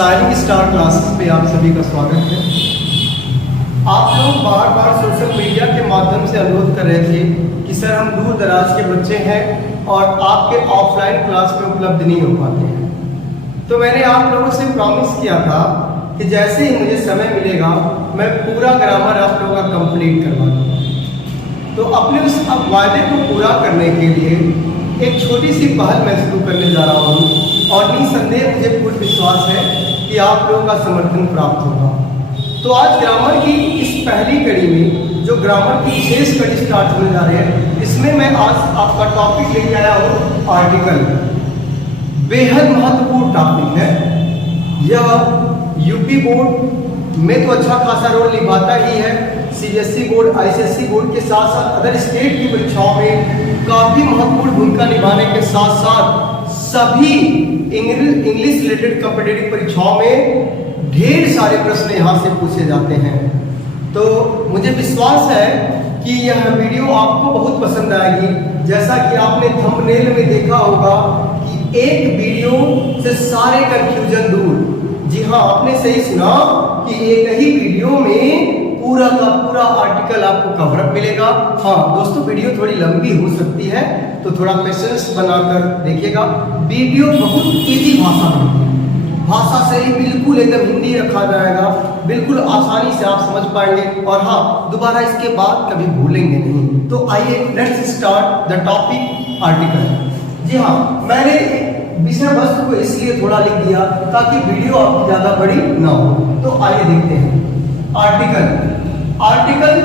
Shining star classes पे आप सभी का स्वागत है। आप लोग बार बार सोशल मीडिया के माध्यम से अनुरोध कर रहे थे कि सर हम दूर दराज के बच्चे हैं और आपके ऑफलाइन क्लास में उपलब्ध नहीं हो पाते हैं। तो मैंने आप लोगों से प्रॉमिस किया था कि जैसे ही मुझे समय मिलेगा मैं पूरा ग्रामर आप लोगों का कंप्लीट करवा दूँगा। तो अपने उस वायदे को पूरा करने के लिए एक छोटी सी पहल मैं शुरू करने जा रहा हूँ और निसंदेह मुझे पूर्ण विश्वास है कि आप लोगों का समर्थन प्राप्त होगा। तो आज ग्रामर की इस पहली कड़ी में जो ग्रामर की विशेष कड़ी स्टार्ट होने जा रही है, इसमें मैं आज आपका टॉपिक लेके आया हूँ आर्टिकल। बेहद महत्वपूर्ण टॉपिक है। यह यूपी बोर्ड में तो अच्छा खासा रोल निभाता ही है, सीबीएसई बोर्ड, आईसीएसई बोर्ड के साथ साथ अदर स्टेट की परीक्षाओं में काफ़ी महत्वपूर्ण भूमिका निभाने के साथ साथ सभी इंग्लिश रिलेटेड कॉम्पिटिटिव परीक्षाओं में ढेर सारे प्रश्न यहाँ से पूछे जाते हैं। तो मुझे विश्वास है कि यह वीडियो आपको बहुत पसंद आएगी। जैसा कि आपने थंबनेल में देखा होगा कि एक वीडियो से सारे कंफ्यूजन दूर। जी हाँ, आपने सही सुना कि एक ही वीडियो में पूरा का पूरा आर्टिकल आपको कवरअप मिलेगा। हाँ दोस्तों, वीडियो थोड़ी लंबी हो सकती है तो थोड़ा पेशेंस बनाकर देखिएगा। वीडियो बहुत इजी भाषा में, भाषा शैली बिल्कुल एकदम हिंदी रखा जाएगा, बिल्कुल आसानी से आप समझ पाएंगे और हाँ दोबारा इसके बाद कभी भूलेंगे नहीं। तो आइए let's start the topic article. जी हाँ, मैंने विषय वस्तु को इसलिए थोड़ा लिख दिया ताकि वीडियो आपकी ज़्यादा बड़ी ना हो। तो आइए देखते हैं आर्टिकल। आर्टिकल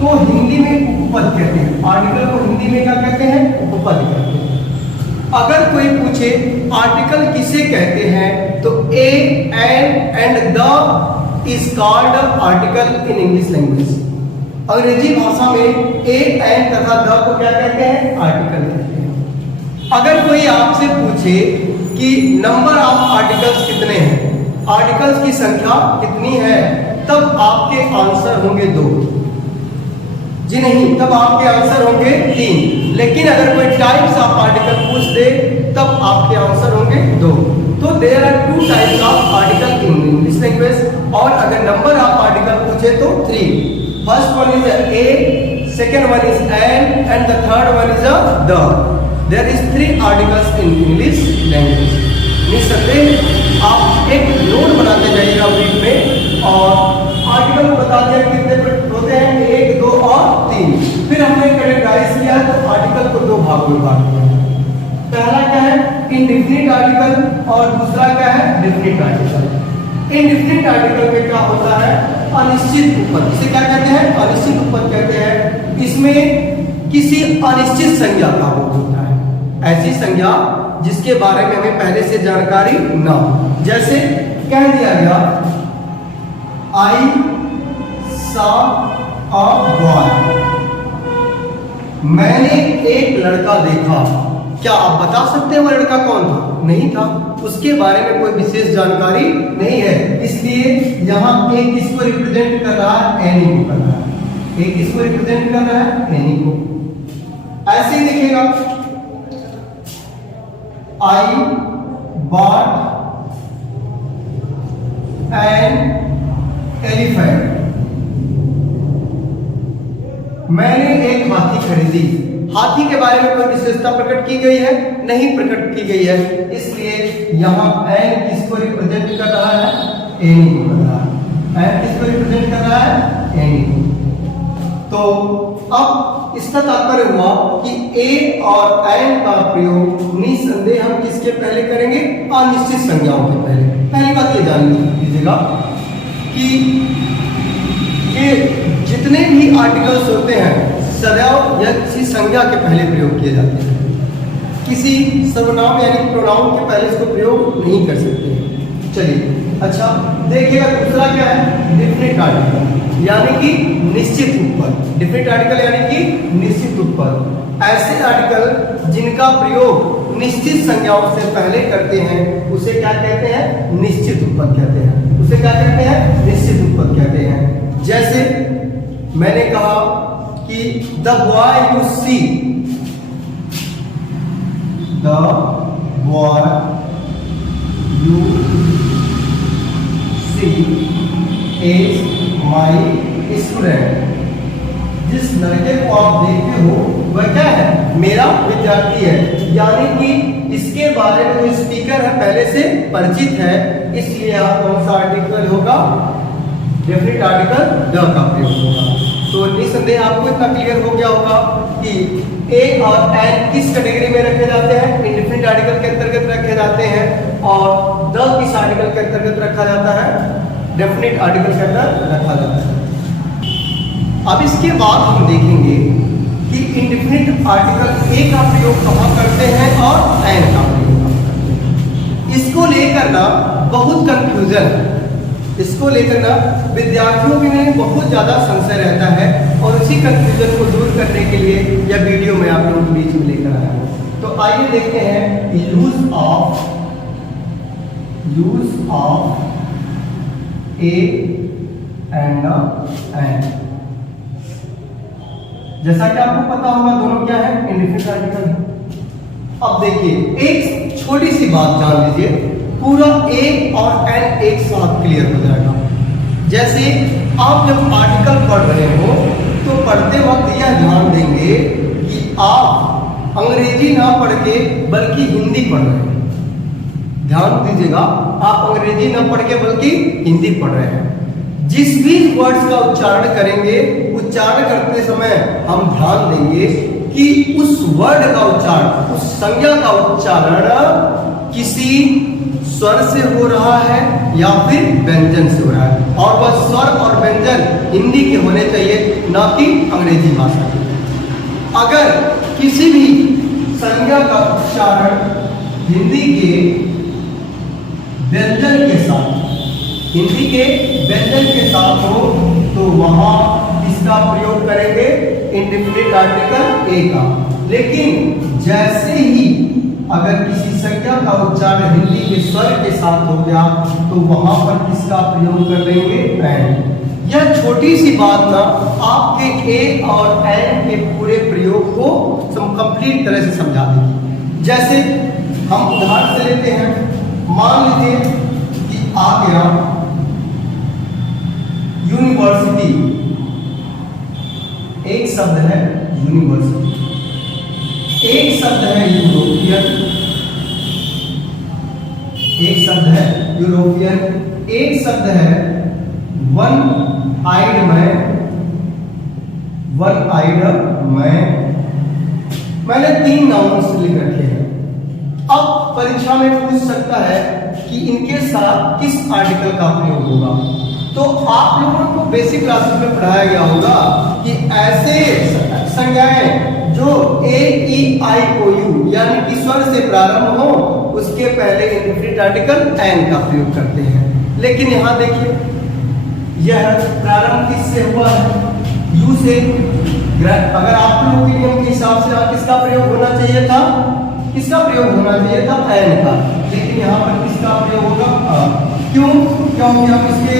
को हिंदी में उपपद कहते हैं। आर्टिकल को हिंदी में क्या कहते हैं? उपपद कहते हैं। अगर कोई पूछे आर्टिकल किसे कहते हैं तो a, an and the is called article in English language. अंग्रेजी भाषा में ए, एन तथा द को क्या कहते हैं? आर्टिकल कहते हैं। अगर कोई आपसे पूछे कि नंबर ऑफ आर्टिकल्स कितने हैं, आर्टिकल्स की संख्या कितनी है, तब आपके आंसर होंगे 2। जी नहीं, तब आपके आंसर होंगे 3। लेकिन अगर कोई टाइप्स ऑफ आर्टिकल पूछ दे तब आपके आंसर होंगे 2। तो there are 2 types of article in English language. और अगर नंबर ऑफ आर्टिकल पूछे तो 3। First one is a, second one is an and the third one is the. There is 3 articles in English language. निसंदेह आप एक note बनाते जाइएगा week में और आर्टिकल को बता दिया कितने होते हैं, 1, 2 और 3। फिर हमने कैटेगराइज किया तो आर्टिकल को 2 भागों में बांट दिया। पहला क्या है? इंडेफिनिट आर्टिकल और दूसरा क्या है? Definite article. इंडेफिनिट आर्टिकल में क्या होता है? अनिश्चित उपपद। इसे क्या कहते हैं? अनिश्चित उपपद कहते हैं। इसमें किसी अनिश्चित संज्ञा का बोध होता है, ऐसी संज्ञा जिसके बारे में हमें पहले से जानकारी न हो। जैसे कह दिया गया आई सॉ अ बॉय, मैंने एक लड़का देखा। क्या आप बता सकते हैं वो लड़का कौन था? नहीं था, उसके बारे में कोई विशेष जानकारी नहीं है। इसलिए यहाँ ए किसको रिप्रेजेंट कर रहा है? एनी को कर रहा है। ए किसको रिप्रेजेंट कर रहा है? एनी को। ऐसे ही देखिएगा, आई बॉट एन एलिफेंट, मैंने एक हाथी खरीदी। हाथी के बारे में कोई विशेषता प्रकट की गई है? नहीं प्रकट की गई है। इसलिए यहाँ एन किसको रिप्रेजेंट कर रहा है? एनी को कर रहा है। एन किसको रिप्रेजेंट कर रहा है? एनी को। तो अब इसका तात्पर्य हुआ कि ए और एन का प्रयोग निसंदेह हम किसके पहले करेंगे? अनिश्चित संज्ञाओं के पहले। पहली बात ये जान लीजिएगा कि जितने भी आर्टिकल्स होते हैं सदैव या किसी संज्ञा के पहले प्रयोग किए जाते हैं। किसी सर्वनाम यानी प्रोनाउन के पहले इसको प्रयोग नहीं कर सकते। चलिए अच्छा देखिएगा, दूसरा क्या है? डेफिनिट आर्टिकल यानी कि निश्चित उपपद। डेफिनिट आर्टिकल यानी कि निश्चित उपपद। ऐसे आर्टिकल जिनका प्रयोग निश्चित संज्ञाओं से पहले करते हैं उसे क्या कहते हैं? निश्चित उपपद कहते हैं। उसे क्या कहते हैं? निश्चित उपपद कहते हैं। जैसे मैंने कहा कि the boy you see, the boy you student. जिस लड़के को आप देखते हो वह क्या है? मेरा विद्यार्थी है, यानी कि इसके बारे में जो स्पीकर है पहले से परिचित है, इसलिए आप कौन सा आर्टिकल होगा? डेफिनेट आर्टिकल द का प्रयोग होगा। तो निसंदेह आपको इतना क्लियर हो गया होगा कि ए और एन किस कैटेगरी में रखे जाते हैं? इंडेफिनिट आर्टिकल के अंतर्गत रखे जाते हैं, और द किस आर्टिकल के अंतर्गत रखा जाता है? डेफिनेट आर्टिकल के अंदर रखा जाता है। अब इसके बाद हम देखेंगे कि इंडेफिनिट आर्टिकल ए का प्रयोग कहाँ करते हैं और एन का प्रयोग कहाँ करते हैं। इसको लेकर ना बहुत कंफ्यूजन, इसको लेकर ना विद्यार्थियों में बहुत ज़्यादा संशय रहता है, और उसी कंफ्यूजन को दूर करने के लिए यह वीडियो मैं आप लोगों के बीच में लेकर आया हूँ। तो आइए देखते हैं use of a and an. जैसा कि आपको पता होगा दोनों क्या है? इंडेफिनिट आर्टिकल है। अब देखिए एक छोटी सी बात जान लीजिए, पूरा ए और एन एक साथ क्लियर हो जाएगा। जैसे आप जब आर्टिकल पढ़ रहे हो तो पढ़ते वक्त यह ध्यान देंगे कि आप अंग्रेजी ना पढ़ के बल्कि हिंदी पढ़ रहे हैं। ध्यान दीजिएगा, आप अंग्रेजी ना पढ़ के बल्कि हिंदी पढ़ रहे हैं। जिस भी वर्ड्स का उच्चारण करेंगे, उच्चारण करते समय हम ध्यान देंगे कि उस वर्ड का उच्चारण, उस संज्ञा का उच्चारण किसी स्वर से हो रहा है या फिर व्यंजन से हो रहा है, और वह स्वर और व्यंजन हिंदी के होने चाहिए, ना कि अंग्रेजी भाषा के। अगर किसी भी संज्ञा का उच्चारण हिंदी के व्यंजन के साथ, हिंदी के व्यंजन के साथ हो, तो वहां इसका प्रयोग करेंगे इंडेफिनिट आर्टिकल ए का। लेकिन जैसे ही अगर किसी संज्ञा का उच्चारण हिंदी के स्वर के साथ हो गया, तो वहां पर किसका प्रयोग कर देंगे? एन। यह छोटी सी बात ना आपके ए और एन के पूरे प्रयोग को कंप्लीट तरह से समझा देगी। जैसे हम उदाहरण से लेते हैं, मान लीजिए कि आ गया यूनिवर्सिटी, एक शब्द है यूनिवर्सिटी, एक शब्द है यूरोपियन, एक शब्द है यूरोपियन, एक शब्द है one eyed man, one eyed man. मैंने 3 नाउन्स लिख रखे हैं। अब परीक्षा में पूछ सकता है कि इनके साथ किस आर्टिकल का प्रयोग होगा। तो आप लोगों को बेसिक क्लासेस में पढ़ाया गया होगा कि ऐसे संज्ञाएं जो ए ई आई ओ यू यानी कि स्वर से प्रारंभ हो, उसके पहले इंडेफिनिट आर्टिकल एन का प्रयोग करते हैं। लेकिन यहाँ देखिए, यह प्रारंभ किससे हुआ है? यू से। अगर आप लोगों के नियम के हिसाब से किसका प्रयोग होना चाहिए था? किसका प्रयोग होना चाहिए था? एन का। लेकिन यहाँ पर किसका प्रयोग होगा? क्यों? क्योंकि हम इसके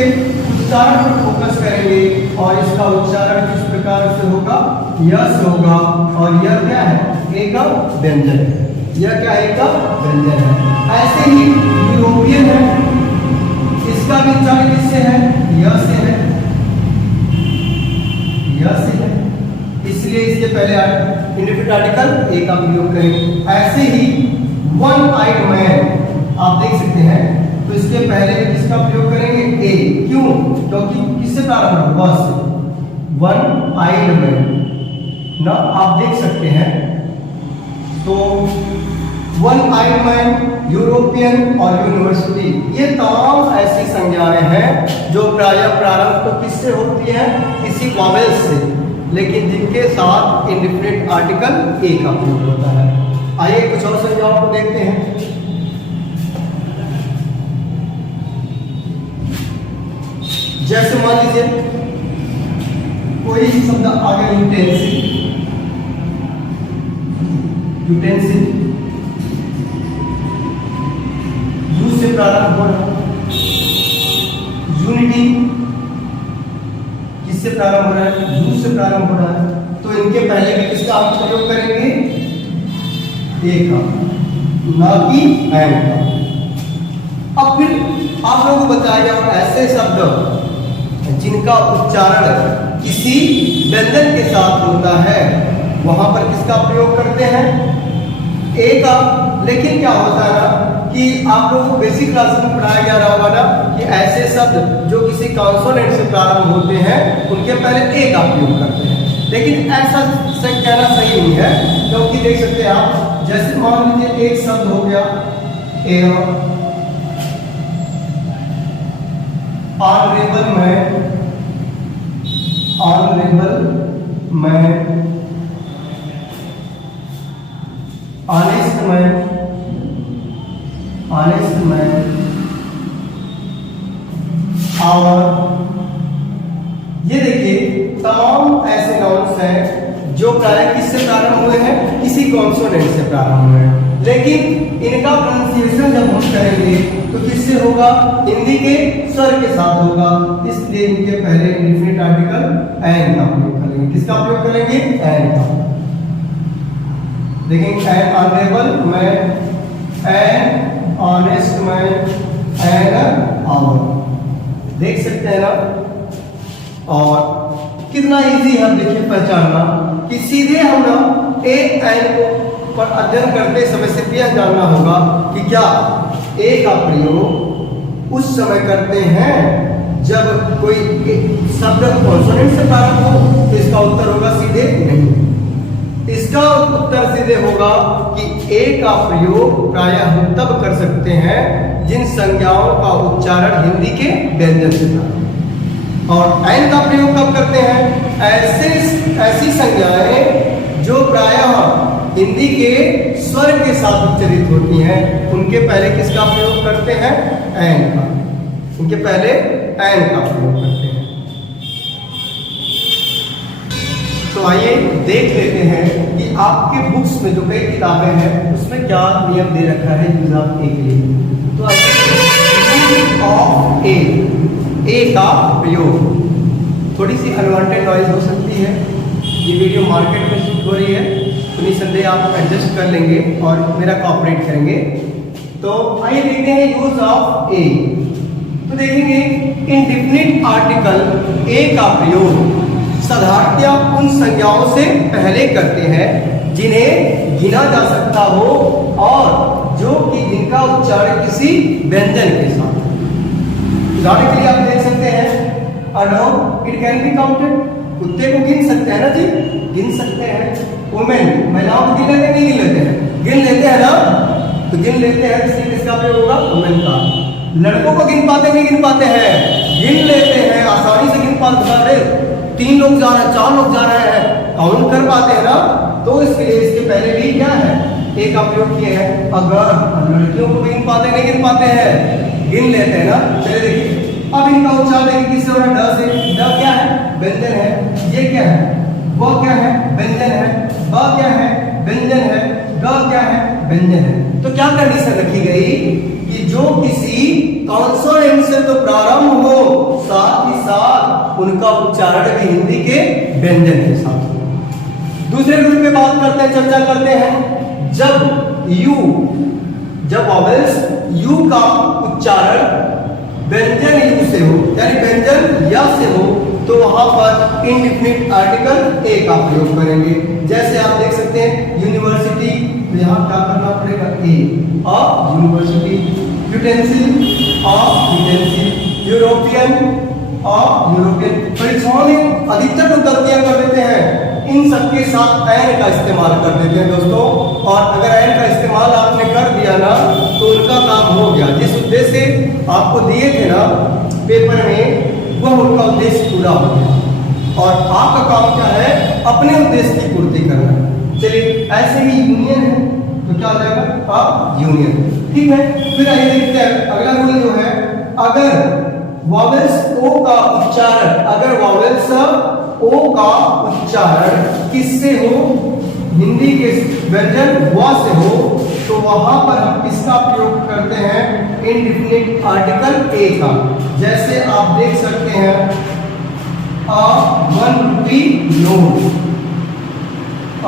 उच्चारण पर फोकस करेंगे, और इसका उच्चारण किस प्रकार से होगा? यस होगा, और यह क्या है? ए का व्यंजन है। यह क्या है? का व्यंजन है। ऐसे ही यूरोपियन है, इसका भी उच्चारण किससे है? यस से है, यस से है, इसलिए इसके पहले इंडेफिनिट आर्टिकल ए का प्रयोग करेंगे। ऐसे ही वन आइड मैन आप देख सकते हैं, तो इसके पहले किसका प्रयोग करेंगे? ए। क्यों? क्योंकि किससे प्रारंभ होगा? से। वन आइड मैन ना आप देख सकते हैं। तो वन आइड मैन, यूरोपियन और यूनिवर्सिटी, ये तमाम ऐसी संज्ञाएं हैं जो प्रायः प्रारंभ तो किससे होती हैं? किसी वॉवेल से, लेकिन जिनके साथ इंडेफिनिट आर्टिकल ए का प्रयोग होता है। आइए कुछ और संज्ञाओं को देखते हैं। जैसे मान लीजिए कोई शब्द आ गया यूटेंसिल, यूटेंसिल यू से प्रारंभ हो रहा है। यूनिटी किससे प्रारंभ हो रहा है? यू से प्रारंभ हो रहा है। तो इनके पहले भी किसका हम प्रयोग करेंगे? ए का, ना कि एन का। अब फिर आप लोगों को बताया ऐसे शब्द जिनका उच्चारण किसी व्यंजन के साथ होता है वहां पर किसका प्रयोग करते हैं? ए का। लेकिन क्या होता है ना कि आप लोगों को बेसिक क्लास में पढ़ाया जा रहा होगा ना कि ऐसे शब्द जो किसी कॉन्सोनेंट से प्रारंभ होते हैं उनके पहले ए का प्रयोग करते हैं, लेकिन ऐसा कहना सही नहीं है, क्योंकि देख सकते हैं आप, जैसे मान लीजिए एक शब्द हो गया ए, ऑनरेबल मैं, ऑनेस्ट मैं, आवर। ये देखिए तमाम ऐसे नाउन्स हैं जो प्रायः किससे प्रारंभ हुए हैं? किसी कॉन्सोनेंट से प्रारंभ हुए हैं, लेकिन इनका प्रोनाउंसिएशन जब हम करेंगे तो किससे होगा? हिंदी के स्वर के साथ होगा, इसलिए इनके पहले इंडेफिनिट आर्टिकल एन का प्रयोग करेंगे। किसका प्रयोग करेंगे? एन का। देखेंगे एन ऑनरेबल मैं, एन ऑनेस्ट मैं, एन आवर। देख सकते हैं ना, और कितना इजी है देखिए पहचानना कि सीधे हम ना ए एन को पर अध्ययन करते समय सिर्फ यह जानना होगा कि क्या ए का प्रयोग उस समय करते हैं जब कोई शब्द कॉन्सोनेंट से प्रारंभ हो, तो इसका उत्तर होगा सीधे नहीं। इसका उत्तर सीधे होगा कि ए का प्रयोग प्रायः हम तब कर सकते हैं जिन संज्ञाओं का उच्चारण हिंदी के व्यंजन से प्रारंभ, और एन का प्रयोग कब करते हैं? ऐसी संज्ञाएं जो प्रायः हिंदी के स्वर के साथ उच्चरित होती हैं, उनके पहले किसका प्रयोग करते हैं? एन का। उनके पहले एन का प्रयोग करते हैं। तो आइए देख लेते हैं कि आपके बुक्स में जो कई किताबें हैं उसमें क्या नियम दे रखा है यूज ऑफ ए के लिए। तो यूज ऑफ ए का प्रयोग। थोड़ी सी अनवांटेड नॉइज हो सकती है, ये वीडियो मार्केट में शूट हो रही है, तो निसंदेह आप एडजस्ट कर लेंगे और मेरा कोऑपरेट करेंगे। तो आइए देखते हैं यूज ऑफ ए। तो देखेंगे इंडेफिनिट आर्टिकल ए का प्रयोग साधारणतया उन संज्ञाओं से पहले करते हैं जिन्हें गिना जा सकता हो और जो कि जिनका उच्चारण किसी व्यंजन के साथ। उदाहरण के लिए आप देख सकते हैं a dog it can be counted, कुत्ते को गिन सकते हैं ना जी, गिन सकते हैं। वुमेन, महिलाओं को गिन लेते हैं नहीं गिन लेते हैं? गिन लेते हैं ना, तो गिन लेते हैं, इसलिए किसका प्रयोग होगा? वुमेन का। लड़कों को गिन पाते नहीं गिन पाते हैं? गिन लेते हैं, आसानी से गिन पाते। 3 लोग जा रहे हैं, 4 लोग जा रहे हैं, काउंट कर पाते हैं ना, तो इसके लिए इसके पहले भी क्या है? ए का प्रयोग किए हैं। अगर लड़कियों को गिन पाते नहीं गिन पाते हैं? गिन लेते हैं ना। चलिए देखिए अब इनका उच्चारण देखिए किससे हो रहा है? ड से। ड क्या है? व्यंजन है। ये क्या है? वो क्या है? व्यंजन है। ब क्या है? व्यंजन है। ग क्या है? व्यंजन है। तो क्या कंडीशन रखी गई कि जो किसी कॉन्सोनेंट से तो प्रारंभ हो, साथ ही साथ उनका उच्चारण भी हिंदी के व्यंजन के साथ हो। दूसरे ग्रुप में बात करते हैं, चर्चा करते हैं, जब वॉवेल्स यू का उच्चारण व्यंजन यू से हो, यानी व्यंजन या से हो, तो वहां पर इंडेफिनिट आर्टिकल ए का प्रयोग करेंगे। जैसे आप देख सकते हैं यूनिवर्सिटी, तो यहाँ क्या करना पड़ेगा? A of university. Utensil of utensil. European of European. परीक्षाओं में अधिकतर लोग गलतियां कर देते हैं, इन सबके साथ एन का इस्तेमाल कर देते हैं दोस्तों, और अगर एन का इस्तेमाल आपने कर दिया ना तो उनका काम हो गया। जिस उद्देश्य से आपको दिए थे ना पेपर में, वह उनका उद्देश्य पूरा हो गया, और आपका काम क्या है? अपने उद्देश्य की पूर्ति करना। चलिए ऐसे ही यूनियन है, तो क्या हो जाएगा? आप यूनियन। ठीक है, फिर आइए देखते हैं अगला रूल जो है, अगर वॉवेल्स ओ का उच्चारण, अगर वॉवेल्स ओ का उच्चारण किससे हो? हिंदी के व्यंजन व से हो, तो वहां पर हम किसका प्रयोग करते हैं? इंडेफिनिट आर्टिकल ए का। जैसे आप देख सकते हैं a 1 rupee note, a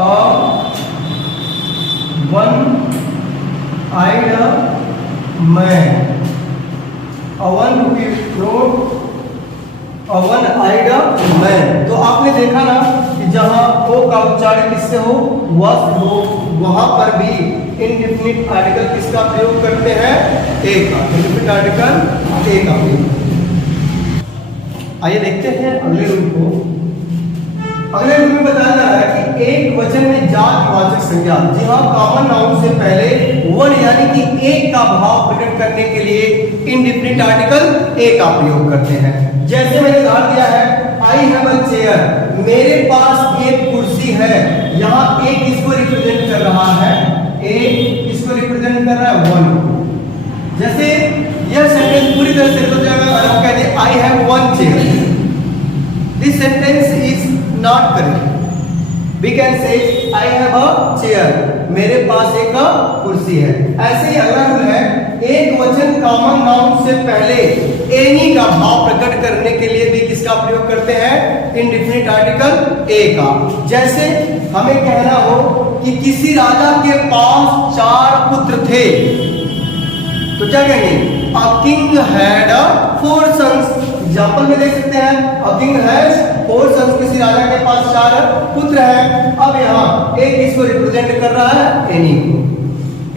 1-eyed man, a 1 rupee note one eyed man. तो आपने देखा ना कि जहां ओ का उच्चारण किससे हो, वस हो, वहां पर भी इंडेफिनिट आर्टिकल किसका प्रयोग करते हैं, ए का। इंडेफिनिट आर्टिकल ए का प्रयोग। आइए देखते हैं अगले रूल को। अगले रूल में बताया जा रहा है कि एक वचन में जातिवाचक संज्ञा, जी हाँ, कॉमन नाउन से पहले वन यानी कि एक का भाव प्रकट करने के लिए इंडेफिनिट आर्टिकल ए का प्रयोग करते हैं। जैसे मैंने उदाहरण दिया है, आई हैव अ चेयर, मेरे पास एक कुर्सी है। यहाँ ए किसको रिप्रेजेंट कर रहा है, ए किसको रिप्रेजेंट कर रहा है, वन। जैसे यह सेंटेंस पूरी तरह से हो जाएगा और हम कहते हैं I have one chair. This sentence is not correct. We can say I have a chair, मेरे पास एक कुर्सी है। ऐसे ही अगला रूल है, एक वचन कॉमन नाउन से पहले एनी का भाव प्रकट करने के लिए भी किसका प्रयोग करते हैं, इंडेफिनिट आर्टिकल ए का। जैसे हमें कहना हो कि किसी राजा के पास 4 पुत्र थे, तो क्या कहेंगे, A king had 4 sons। Example में देख सकते हैं, A king has 4 sons, किसी राजा के पास 4 पुत्र हैं। अब यहाँ एक किसको रिप्रेजेंट कर रहा है, एनी को।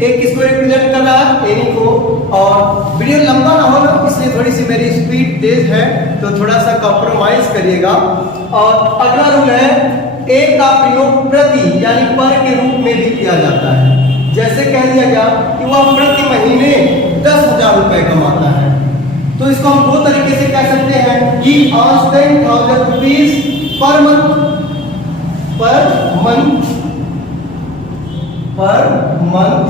एक किसको रिप्रेजेंट कर रहा है, एनी को। और वीडियो लंबा ना हो ना, इसलिए थोड़ी सी मेरी स्पीड तेज है, तो थोड़ा सा कॉम्प्रोमाइज करिएगा। और अगला रूल है, एक का प्रयोग प्रति यानी पर के रूप में भी किया जाता है। जैसे कह दिया गया कि वह प्रति महीने 10,000 रुपए कमाता है, तो इसको हम 2 तरीके से कह सकते हैं कि earns 10,000 rupees पर मंथ,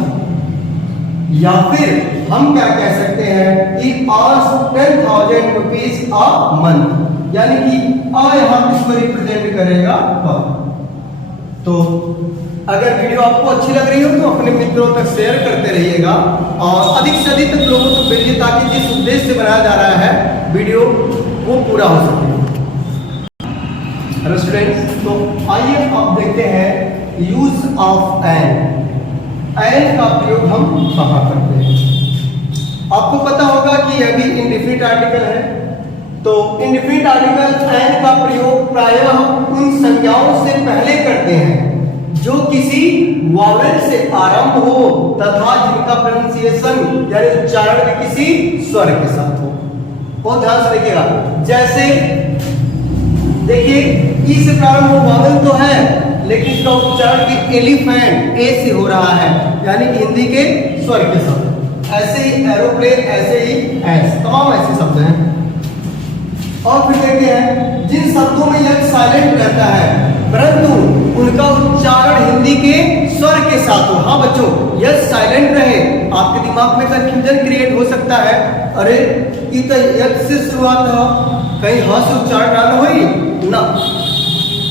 या फिर हम क्या कह सकते हैं कि earns 10,000 rupees a month, यानी कि आ यहाँ किसको रिप्रेजेंट करेगा, पर। तो अगर वीडियो आपको अच्छी लग रही हो तो अपने मित्रों तक शेयर करते रहिएगा और अधिक से अधिक तक लोगों तक भेजिए, ताकि जिस उद्देश्य से बनाया जा रहा है वीडियो वो पूरा हो सके। हेलो स्टूडेंट्स, तो आइए अब देखते हैं यूज ऑफ एन का प्रयोग हम कहाँ करते हैं। आपको पता होगा कि यह भी इंडेफिनिट आर्टिकल है, तो इंडेफिनिट आर्टिकल एन का प्रयोग प्रायः उन संज्ञाओं से पहले करते हैं जो किसी वॉवेल से आरंभ हो तथा जिनका प्रोनाउंसिएशन यानी उच्चारण किसी स्वर के साथ हो। बहुत ध्यान से देखिएगा। जैसे देखिए, ई से प्रारंभ हो, वॉवेल तो है लेकिन इसका उच्चारण की एलिफेंट ए से हो रहा है, यानी हिंदी के स्वर के साथ। ऐसे ही एरोप्लेन, ऐसे ही एस, तमाम ऐसे शब्द हैं। और फिर देखते हैं जिन शब्दों में यह साइलेंट रहता है परंतु उनका उच्चारण हिंदी के स्वर के साथ हो। हाँ बच्चों, यह साइलेंट रहे, आपके दिमाग में कंफ्यूजन क्रिएट हो सकता है, अरे ये तो यद से शुरुआत हो, कहीं ह से उच्चारण ना होई ना।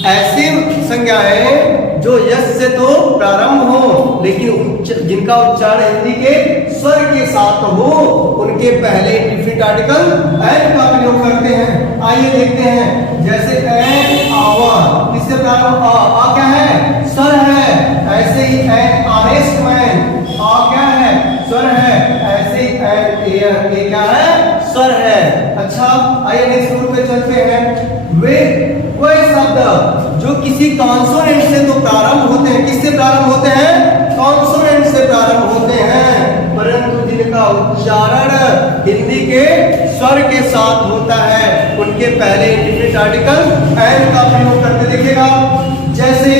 ऐसे संज्ञाएं जो यश से तो प्रारंभ हो लेकिन जिनका उच्चारण हिंदी के स्वर के साथ हो, उनके पहले इंडेफिनिट आर्टिकल एन का प्रयोग करते हैं। आइए देखते हैं, जैसे एन आवर, किससे प्रारंभ, आ क्या है, स्वर है। ऐसे ही एन ऑनेस्ट मैन, आ क्या है, स्वर है। ऐसे ही एन एयर, ए क्या है, स्वर है। अच्छा, आइए नेक्स्ट रूल पे चलते हैं। वे शब्द जो किसी कॉन्सोनेंट से तो प्रारंभ होते हैं, किससे प्रारंभ होते हैं, कॉन्सोनेंट से प्रारंभ होते हैं, परंतु जिनका उच्चारण हिंदी के स्वर के साथ होता है, उनके पहले इंडेफिनिट आर्टिकल एन का प्रयोग करके देखिएगा। जैसे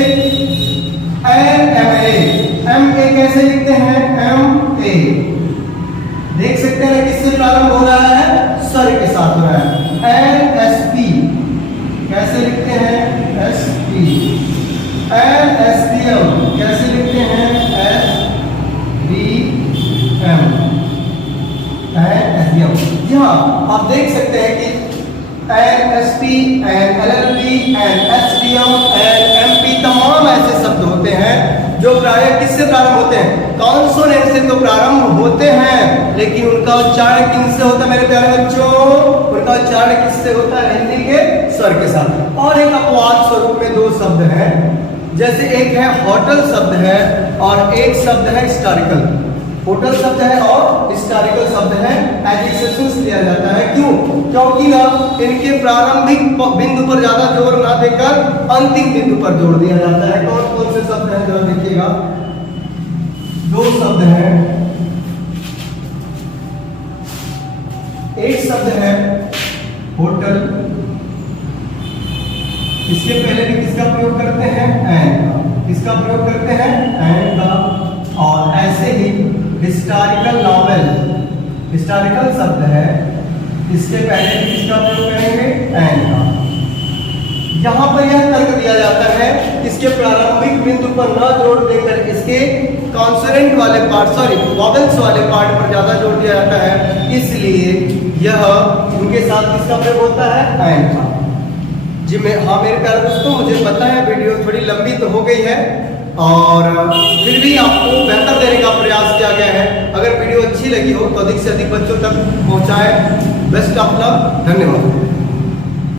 एन एम ए कैसे लिखते हैं, एम ए, देख सकते हैं किससे प्रारंभ हो रहा है, स्वर के साथ हो रहा है। एन एस पी कैसे लिखते हैं, S P. N S P M कैसे लिखते हैं, S B M. N S B M, जी हाँ, आप देख सकते हैं कि N S P, N L L P, N S D M, N M P, तमाम ऐसे शब्द होते हैं जो प्रायः किससे प्रारंभ होते हैं, कॉन्सोनेंट से तो प्रारंभ होते हैं, लेकिन उनका उच्चारण किनसे होता है मेरे प्यारे बच्चों, उनका उच्चारण किससे होता है, हिंदी के स्वर के साथ। और एक अपवाद स्वरूप में 2 शब्द हैं, जैसे एक है होटल शब्द है और एक शब्द है हिस्टोरिकल। होटल शब्द है और हिस्टोरिकल शब्द है, एज एक्सेप्शंस लिया जाता है। क्यों? क्योंकि ना इनके प्रारंभिक बिंदु पर ज्यादा जोर ना देकर अंतिम बिंदु पर जोर दिया जाता है। कौन कौन से शब्द हैं जरा देखिएगा। दो शब्द हैं, एक शब्द है होटल, इसके पहले भी किसका प्रयोग करते हैं, एन का। किसका प्रयोग करते हैं, एन का। और ऐसे ही हिस्टोरिकल नॉवेल, हिस्टोरिकल शब्द है, इसके पहले भी किसका प्रयोग करेंगे, एन का। यहाँ पर यह तर्क दिया जाता है इसके प्रारंभिक बिंदु पर न जोर देकर इसके कॉन्सोनेंट वाले पार्ट, सॉरी वॉवेल्स वाले पार्ट पर ज्यादा जोर दिया जाता है, इसलिए यह उनके साथ किसका प्रयोग होता है, एन का। जी हाँ मेरे प्यारे दोस्तों, मुझे पता है वीडियो थोड़ी लंबी तो हो गई है और फिर भी आपको बेहतर देने का प्रयास किया गया है। अगर वीडियो अच्छी लगी हो तो अधिक से अधिक बच्चों तक पहुंचाएं। बेस्ट ऑफ लक, धन्यवाद।